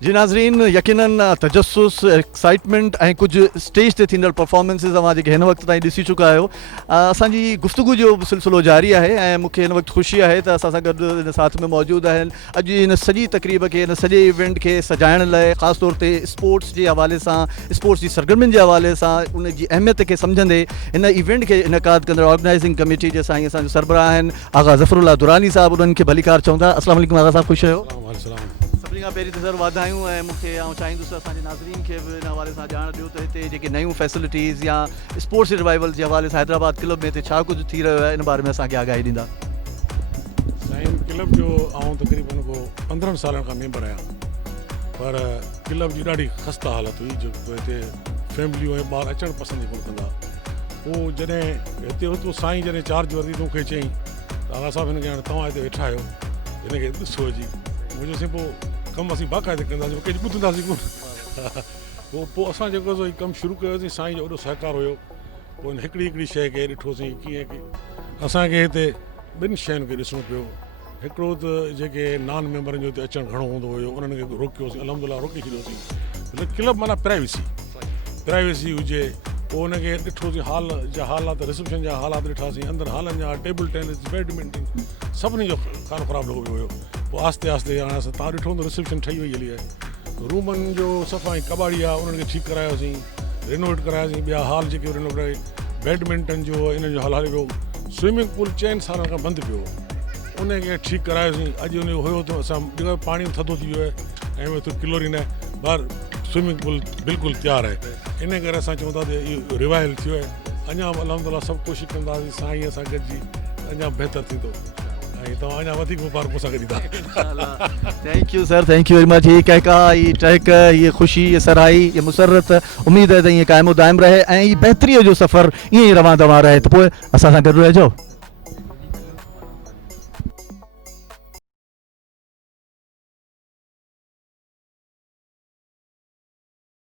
जी नाज़रीन, यकीनन तजस्सुस एक्साइटमेंट ऐं कुझु स्टेज ते थींदड़ परफॉर्मेंसिस तव्हां जेके हिन वक़्तु ताईं ॾिसी चुका आहियो। असांजी गुफ़्तगू जो सिलसिलो जारी आहे ऐं मूंखे हिन वक़्तु ख़ुशी आहे त असां सां गॾु हिन साथ में मौजूदु आहिनि अॼु हिन सॼी तक़रीब खे, हिन सॼे इवेंट खे सजाइण लाइ, ख़ासि तौर ते स्पोर्ट्स जे हवाले सां, स्पोर्ट्स जी सरगर्मियुनि जे हवाले सां, उन जी अहमियत खे सम्झंदे हिन इवेंट खे इनकाद कंदड़ ऑर्गेनाइज़िंग कमेटी जे साईं असांजो सरबराह आहिनि आगा ज़फ़रुल्लाह दुरानी साहिबु। उन्हनि खे भलीकार चऊं था। अस्सलाम वालेकुम आगा साहिबु, ख़ुशि आहियो? सभिनी खां पहिरीं त सर वाधायूं ऐं मूंखे आउं चाहींदुसि असांजे नाज़रीन खे बि हिन हवाले सां ॼाण ॾियो त हिते जेके नयूं फैसिलिटीज़ या स्पोर्ट्स रिवाइवल जे हवाले सां हैदराबाद क्लब में हिते छा कुझु थी रहियो आहे, इन बारे में असांखे आगाही ॾींदा। साईं, क्लब जो आउं तक़रीबन को 15 सालनि खां मेंबर आहियां, पर क्लब जी ॾाढी ख़स्ता हालत हुई जो हिते फैमिलियूं ऐं ॿार अचणु पसंदि कोन कंदा। पोइ जॾहिं हिते हुतो साईं जॾहिं चार्ज वरिती त मूंखे चयईं त आगा साहिबु हिनखे हाणे तव्हां हिते वेठा आहियो, हिनखे ॾिसो अची। मुंहिंजो सिं पोइ कमु असीं बाक़ाइदे कंदासीं, कंहिंजी ॿुधंदासीं कोन। पोइ असां जेको हीउ कमु शुरू कयोसीं, साईं जो वॾो सहकार हुयो। पोइ हिकिड़ी शइ खे ॾिठोसीं कीअं की असांखे हिते ॿिनि शयुनि खे ॾिसणो पियो। हिकिड़ो त जेके नॉन मेंबरनि जो हिते अचणु घणो हूंदो हुयो, उन्हनि खे रोकियोसीं, अल्हम्दुलिल्लाह रोके छॾियोसीं। क्लब माना प्राइवेसी हुजे। पोइ हुनखे ॾिठोसीं, हाल जा हालात, रिसेप्शन जा हालात ॾिठासीं, अंदरि हालनि जा, टेबल टेनिस, बैडमिंटन, सभिनी जो खानो ख़राबु लॻो पियो हुयो। पोइ आस्ते आस्ते हाणे असां तव्हां ॾिठो हूंदो रिसेप्शन ठही वई हली आहे। रूमनि जो सफ़ाई कबाड़ी आहे, उन्हनि खे ठीकु करायोसीं, रिनोवेट करायोसीं। ॿिया हाल जेके रिनोवेट कराए, बैडमिंटन जो इन जो हल हले पियो। स्विमिंग पूल 4 सालनि खां बंदि पियो, उनखे ठीकु करायोसीं। अॼु उन हुयो त असां पाणी थधो थी वियो आहे ऐं उहो क्लोरीन आहे, ॿाहिरि स्विमिंग पूल बिल्कुलु तयारु आहे। इन करे असां चऊं था त इहो रिवाइवल थियो आहे। अञा अल्हम्दुलिल्लाह सभु कोशिशि कंदासीं, साईं सां गॾिजी अञा बहितरु थींदो ऐं तव्हां अञा वधीक मुबारक सां गॾु ईंदा। Thank you sir, thank you very much. ये कहका, ये टहक, ये ख़ुशी, ये सराही, ये मुसरत, उम्मीद है त ईअं क़ाइमो दाइम रहे ऐं ई बहितरीअ जो सफ़र ईअं ई रवां दवां रहे। त पोइ असां सां गॾु रहिजो।